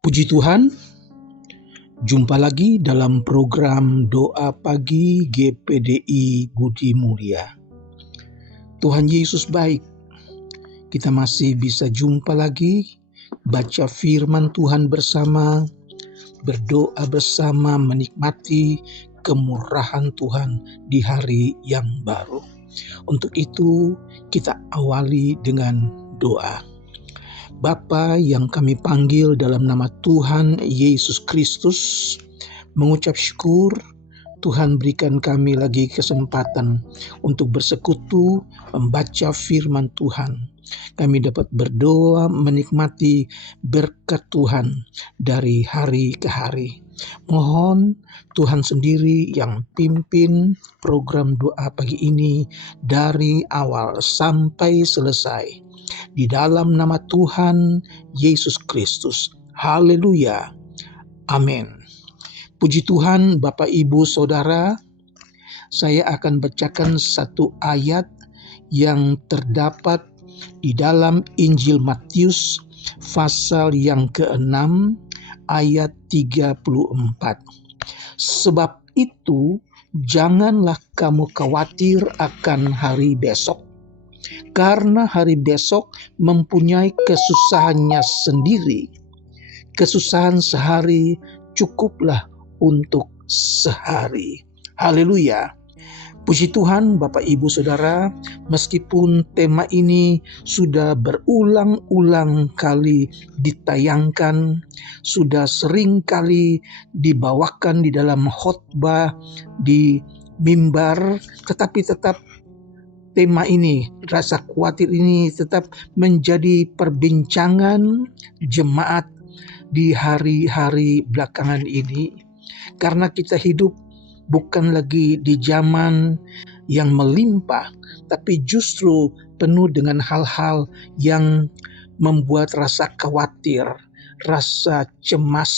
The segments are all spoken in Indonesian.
Puji Tuhan, jumpa lagi dalam program Doa Pagi GPDI Budi Mulia. Tuhan Yesus baik, kita masih bisa jumpa lagi, baca firman Tuhan bersama, berdoa bersama, menikmati kemurahan Tuhan di hari yang baru. Untuk itu, kita awali dengan doa. Bapa yang kami panggil dalam nama Tuhan Yesus Kristus, mengucap syukur Tuhan berikan kami lagi kesempatan untuk bersekutu, membaca firman Tuhan. Kami dapat berdoa menikmati berkat Tuhan dari hari ke hari. Mohon Tuhan sendiri yang pimpin program doa pagi ini dari awal sampai selesai. Di dalam nama Tuhan Yesus Kristus. Haleluya. Amin. Puji Tuhan, Bapak, Ibu, Saudara. Saya akan bacakan satu ayat yang terdapat di dalam Injil Matius pasal yang ke-6 ayat 34. Sebab itu, janganlah kamu khawatir akan hari besok. Karena hari besok mempunyai kesusahannya sendiri. Kesusahan sehari cukuplah untuk sehari. Haleluya. Puji Tuhan, Bapak, Ibu, Saudara, meskipun tema ini sudah berulang-ulang kali ditayangkan, sudah sering kali dibawakan di dalam khotbah, di mimbar, tetapi tetap tema ini, rasa khawatir ini tetap menjadi perbincangan jemaat di hari-hari belakangan ini. Karena kita hidup bukan lagi di zaman yang melimpah, tapi justru penuh dengan hal-hal yang membuat rasa khawatir, rasa cemas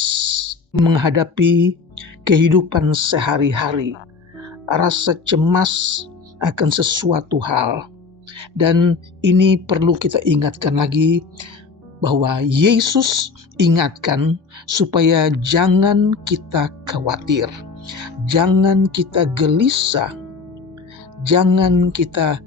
menghadapi kehidupan sehari-hari, rasa cemas akan sesuatu hal. Dan ini perlu kita ingatkan lagi bahwa Yesus ingatkan supaya jangan kita khawatir, jangan kita gelisah, jangan kita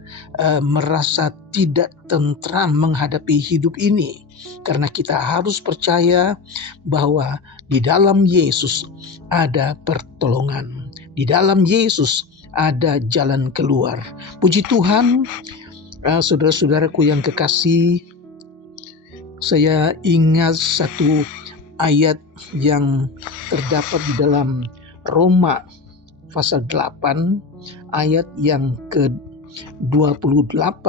merasa tidak tentram menghadapi hidup ini. Karena kita harus percaya bahwa di dalam Yesus ada pertolongan, di dalam Yesus ada jalan keluar. Puji Tuhan, saudara-saudaraku yang kekasih, saya ingat satu ayat yang terdapat di dalam Roma pasal 8 ayat yang ke-28.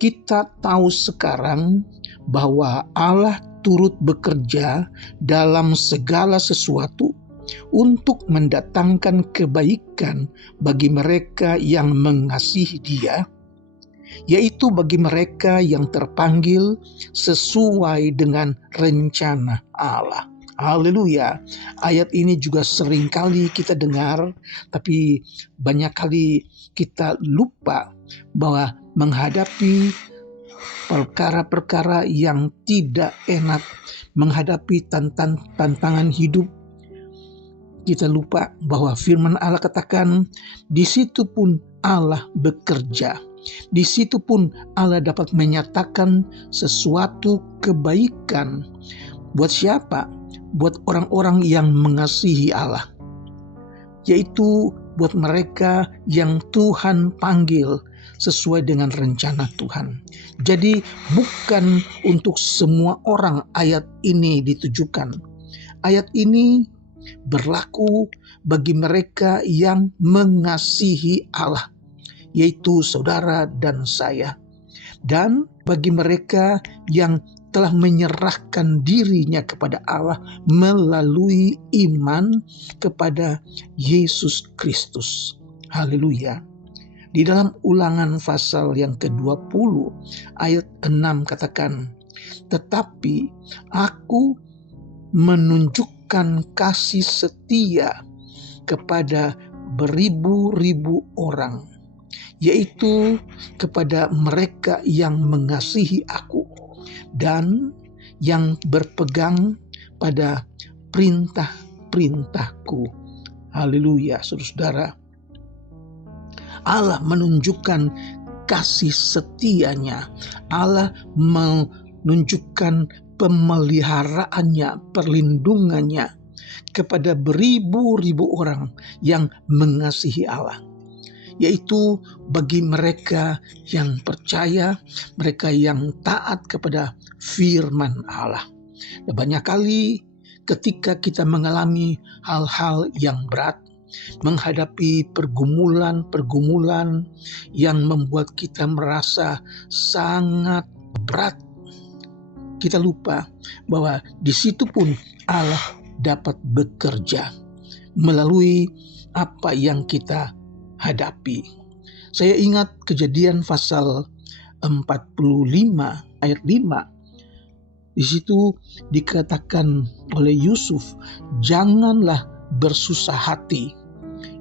Kita tahu sekarang bahwa Allah turut bekerja dalam segala sesuatu untuk mendatangkan kebaikan bagi mereka yang mengasihi Dia, yaitu bagi mereka yang terpanggil sesuai dengan rencana Allah. Haleluya. Ayat ini juga sering kali kita dengar, tapi banyak kali kita lupa bahwa menghadapi perkara-perkara yang tidak enak, menghadapi tantangan hidup, kita lupa bahwa firman Allah katakan, di situ pun Allah bekerja. Di situ pun Allah dapat menyatakan sesuatu kebaikan. Buat siapa? Buat orang-orang yang mengasihi Allah. Yaitu buat mereka yang Tuhan panggil sesuai dengan rencana Tuhan. Jadi bukan untuk semua orang ayat ini ditujukan. Ayat ini berlaku bagi mereka yang mengasihi Allah, yaitu saudara dan saya. Dan bagi mereka yang telah menyerahkan dirinya kepada Allah melalui iman kepada Yesus Kristus. Haleluya. Di dalam Ulangan pasal yang ke-20 ayat 6 katakan, tetapi aku menunjukkan kasih setia kepada beribu-ribu orang, yaitu kepada mereka yang mengasihi aku dan yang berpegang pada perintah-perintahku. Haleluya, saudara. Allah menunjukkan kasih setianya. Allah menunjukkan pemeliharaannya, perlindungannya kepada beribu-ribu orang yang mengasihi Allah. Yaitu bagi mereka yang percaya, mereka yang taat kepada firman Allah. Dan banyak kali ketika kita mengalami hal-hal yang berat, menghadapi pergumulan-pergumulan yang membuat kita merasa sangat berat, kita lupa bahwa di situ pun Allah dapat bekerja melalui apa yang kita hadapi. Saya ingat Kejadian pasal 45 ayat 5. Di situ dikatakan oleh Yusuf, janganlah bersusah hati.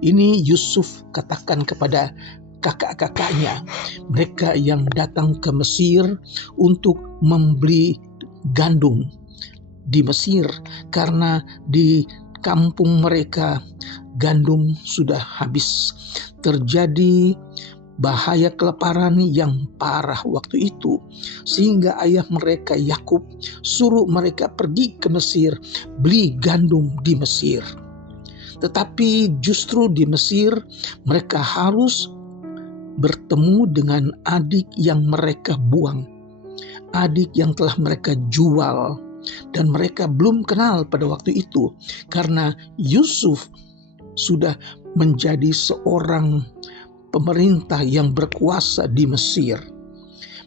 Ini Yusuf katakan kepada kakak-kakaknya, mereka yang datang ke Mesir untuk membeli gandum di Mesir, karena di kampung mereka gandum sudah habis. Terjadi bahaya kelaparan yang parah waktu itu, sehingga ayah mereka Yakub suruh mereka pergi ke Mesir, beli gandum di Mesir. Tetapi justru di Mesir mereka harus bertemu dengan adik yang mereka buang, adik yang telah mereka jual, dan mereka belum kenal pada waktu itu, karena Yusuf sudah menjadi seorang pemerintah yang berkuasa di Mesir.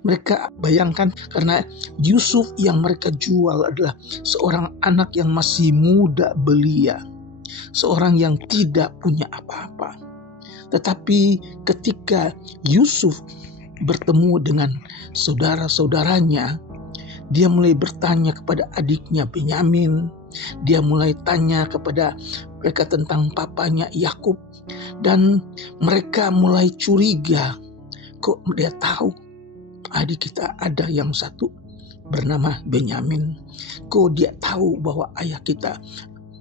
Mereka bayangkan, karena Yusuf yang mereka jual adalah seorang anak yang masih muda belia, seorang yang tidak punya apa-apa. Tetapi ketika Yusuf bertemu dengan saudara-saudaranya, dia mulai bertanya kepada adiknya Benyamin, dia mulai tanya kepada mereka tentang papanya Yakub, dan mereka mulai curiga, kok dia tahu adik kita ada yang satu bernama Benyamin, kok dia tahu bahwa ayah kita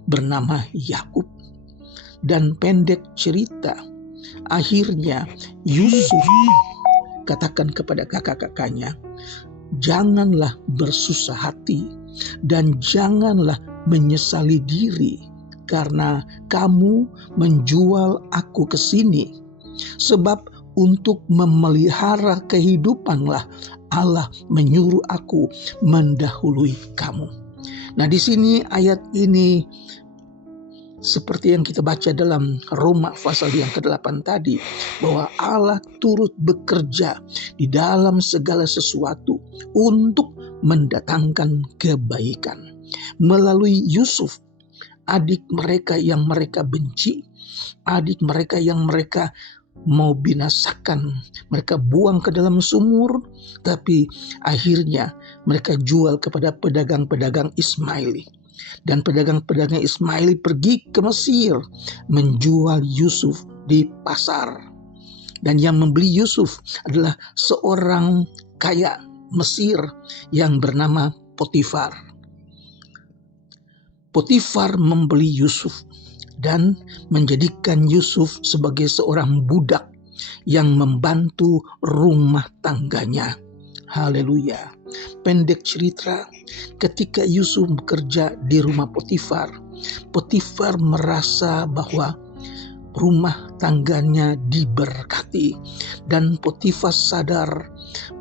bernama Yakub. Dan pendek cerita, akhirnya Yusuf katakan kepada kakak-kakaknya, janganlah bersusah hati dan janganlah menyesali diri karena kamu menjual aku ke sini, sebab untuk memelihara kehidupanlah Allah menyuruh aku mendahului kamu. Nah, di sini ayat ini seperti yang kita baca dalam Roma pasal yang ke-8 tadi, bahwa Allah turut bekerja di dalam segala sesuatu untuk mendatangkan kebaikan. Melalui Yusuf, adik mereka yang mereka benci, adik mereka yang mereka mau binasakan, mereka buang ke dalam sumur, tapi akhirnya mereka jual kepada pedagang-pedagang Ismaili. Dan pedagang-pedagang Ismaili pergi ke Mesir menjual Yusuf di pasar. Dan yang membeli Yusuf adalah seorang kaya Mesir yang bernama Potifar. Potifar membeli Yusuf dan menjadikan Yusuf sebagai seorang budak yang membantu rumah tangganya. Haleluya. Pendek cerita, ketika Yusuf bekerja di rumah Potifar, Potifar merasa bahwa rumah tangganya diberkati, dan Potifar sadar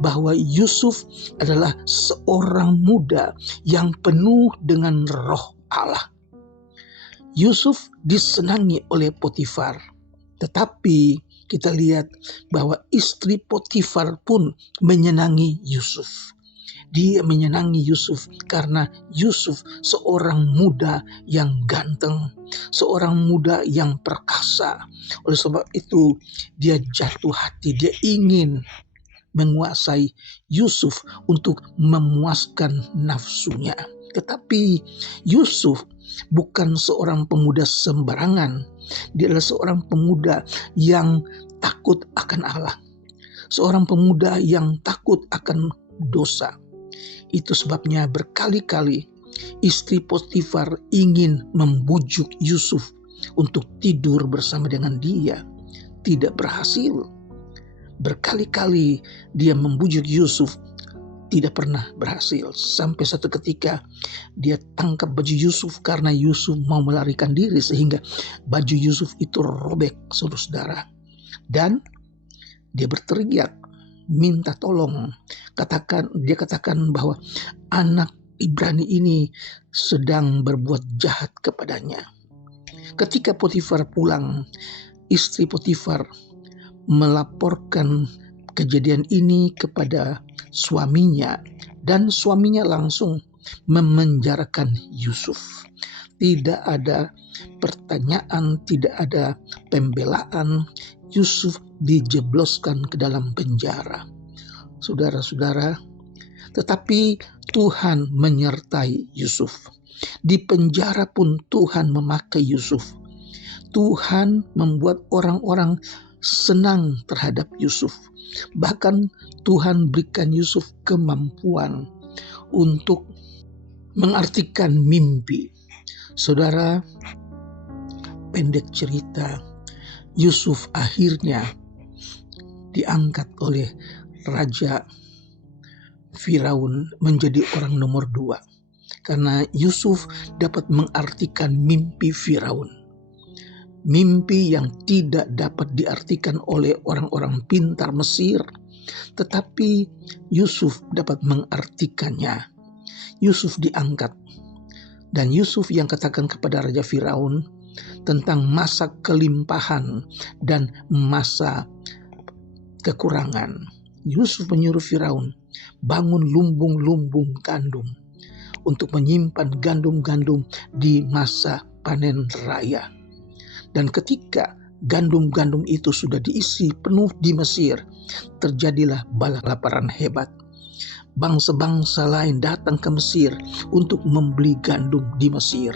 bahwa Yusuf adalah seorang muda yang penuh dengan roh Allah. Yusuf disenangi oleh Potifar, tetapi kita lihat bahwa istri Potifar pun menyenangi Yusuf. Dia menyenangi Yusuf karena Yusuf seorang muda yang ganteng, seorang muda yang perkasa. Oleh sebab itu dia jatuh hati, dia ingin menguasai Yusuf untuk memuaskan nafsunya. Tetapi Yusuf bukan seorang pemuda sembarangan. Dia adalah seorang pemuda yang takut akan Allah, seorang pemuda yang takut akan dosa. Itu sebabnya berkali-kali istri Potifar ingin membujuk Yusuf untuk tidur bersama dengan dia. Tidak berhasil. Berkali-kali dia membujuk Yusuf, tidak pernah berhasil. Sampai satu ketika dia tangkap baju Yusuf karena Yusuf mau melarikan diri, sehingga baju Yusuf itu robek, saudara-saudara. Dan dia berteriak, minta tolong. Dia katakan bahwa anak Ibrani ini sedang berbuat jahat kepadanya. Ketika Potifar pulang, istri Potifar melaporkan kejadian ini kepada suaminya, dan suaminya langsung memenjarakan Yusuf. Tidak ada pertanyaan, tidak ada pembelaan. Yusuf dijebloskan ke dalam penjara. Saudara-saudara, tetapi Tuhan menyertai Yusuf. Di penjara pun Tuhan memakai Yusuf. Tuhan membuat orang-orang senang terhadap Yusuf. Bahkan Tuhan berikan Yusuf kemampuan untuk mengartikan mimpi. Saudara, pendek cerita, Yusuf akhirnya diangkat oleh Raja Firaun menjadi orang nomor 2. Karena Yusuf dapat mengartikan mimpi Firaun. Mimpi yang tidak dapat diartikan oleh orang-orang pintar Mesir. Tetapi Yusuf dapat mengartikannya. Yusuf diangkat. Dan Yusuf yang katakan kepada Raja Firaun tentang masa kelimpahan dan masa kekurangan. Yusuf menyuruh Firaun, bangun lumbung-lumbung gandum untuk menyimpan gandum-gandum di masa panen raya. Dan ketika gandum-gandum itu sudah diisi penuh di Mesir, terjadilah bala kelaparan hebat. Bangsa-bangsa lain datang ke Mesir untuk membeli gandum di Mesir.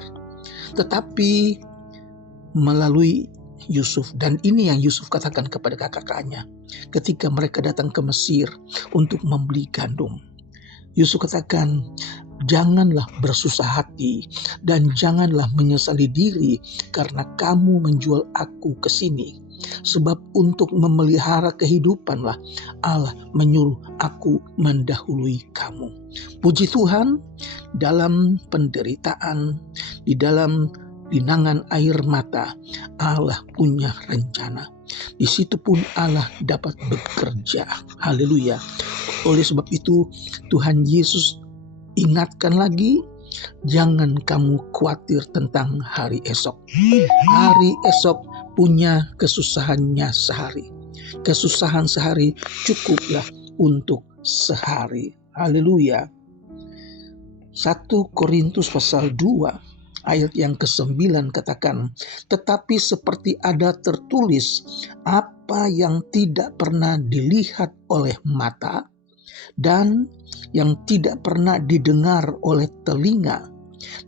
Tetapi melalui Yusuf, dan ini yang Yusuf katakan kepada kakak-kakaknya ketika mereka datang ke Mesir untuk membeli gandum. Yusuf katakan, janganlah bersusah hati dan janganlah menyesali diri karena kamu menjual aku ke sini. Sebab untuk memelihara kehidupanlah Allah menyuruh aku mendahului kamu. Puji Tuhan, dalam penderitaan, di dalam linangan air mata, Allah punya rencana. Di situ pun Allah dapat bekerja. Haleluya. Oleh sebab itu Tuhan Yesus ingatkan lagi, jangan kamu khawatir tentang hari esok. Hari esok punya kesusahannya sehari. Kesusahan sehari cukuplah untuk sehari. Haleluya. 1 Korintus pasal 2 ayat yang ke-9 katakan, tetapi seperti ada tertulis, apa yang tidak pernah dilihat oleh mata dan yang tidak pernah didengar oleh telinga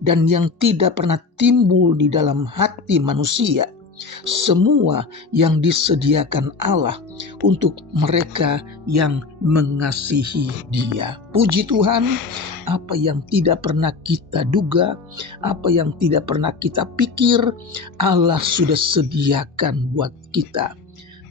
dan yang tidak pernah timbul di dalam hati manusia, semua yang disediakan Allah untuk mereka yang mengasihi Dia. Puji Tuhan, apa yang tidak pernah kita duga, apa yang tidak pernah kita pikir, Allah sudah sediakan buat kita,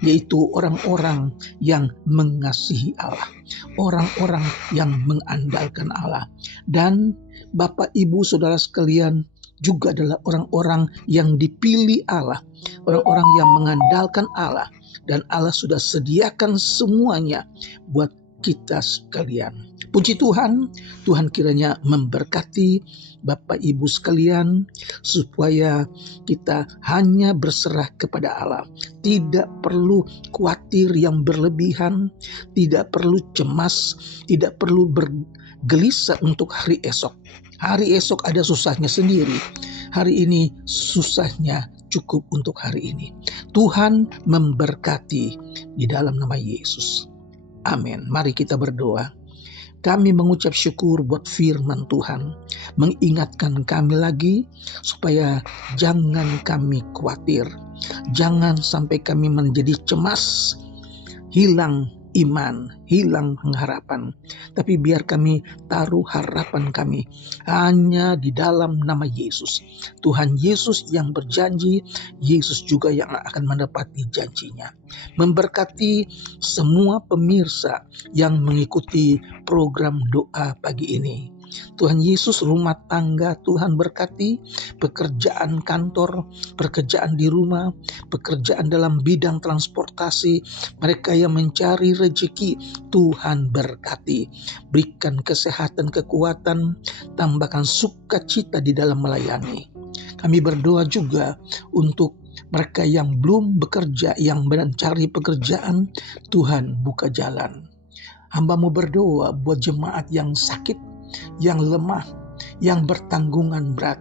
yaitu orang-orang yang mengasihi Allah, orang-orang yang mengandalkan Allah. Dan Bapak, Ibu, Saudara sekalian juga adalah orang-orang yang dipilih Allah, orang-orang yang mengandalkan Allah, dan Allah sudah sediakan semuanya buat kita sekalian. Puji Tuhan, Tuhan kiranya memberkati Bapak Ibu sekalian, supaya kita hanya berserah kepada Allah. Tidak perlu khawatir yang berlebihan, tidak perlu cemas, tidak perlu bergelisah untuk hari esok. Hari esok ada susahnya sendiri. Hari ini susahnya cukup untuk hari ini. Tuhan memberkati di dalam nama Yesus. Amin. Mari kita berdoa. Kami mengucap syukur buat firman Tuhan, mengingatkan kami lagi supaya jangan kami khawatir, jangan sampai kami menjadi cemas, hilang iman, hilang pengharapan. Tapi biar kami taruh harapan kami hanya di dalam nama Yesus. Tuhan Yesus yang berjanji, Yesus juga yang akan menepati janjinya. Memberkati semua pemirsa yang mengikuti program doa pagi ini. Tuhan Yesus, rumah tangga Tuhan berkati, pekerjaan kantor, pekerjaan di rumah, pekerjaan dalam bidang transportasi, mereka yang mencari rezeki, Tuhan berkati. Berikan kesehatan, kekuatan, tambahkan sukacita di dalam melayani. Kami berdoa juga untuk mereka yang belum bekerja, yang mencari pekerjaan, Tuhan buka jalan. Hamba-Mu berdoa buat jemaat yang sakit, yang lemah, yang bertanggungan berat.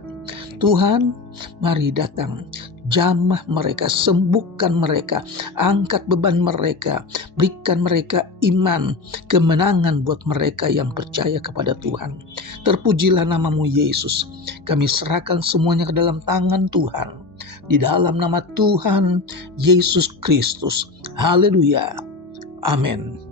Tuhan, mari datang, jamah mereka, sembuhkan mereka, angkat beban mereka, berikan mereka iman, kemenangan buat mereka yang percaya kepada Tuhan. Terpujilah nama-Mu Yesus. Kami serahkan semuanya ke dalam tangan Tuhan. Di dalam nama Tuhan Yesus Kristus. Haleluya. Amin.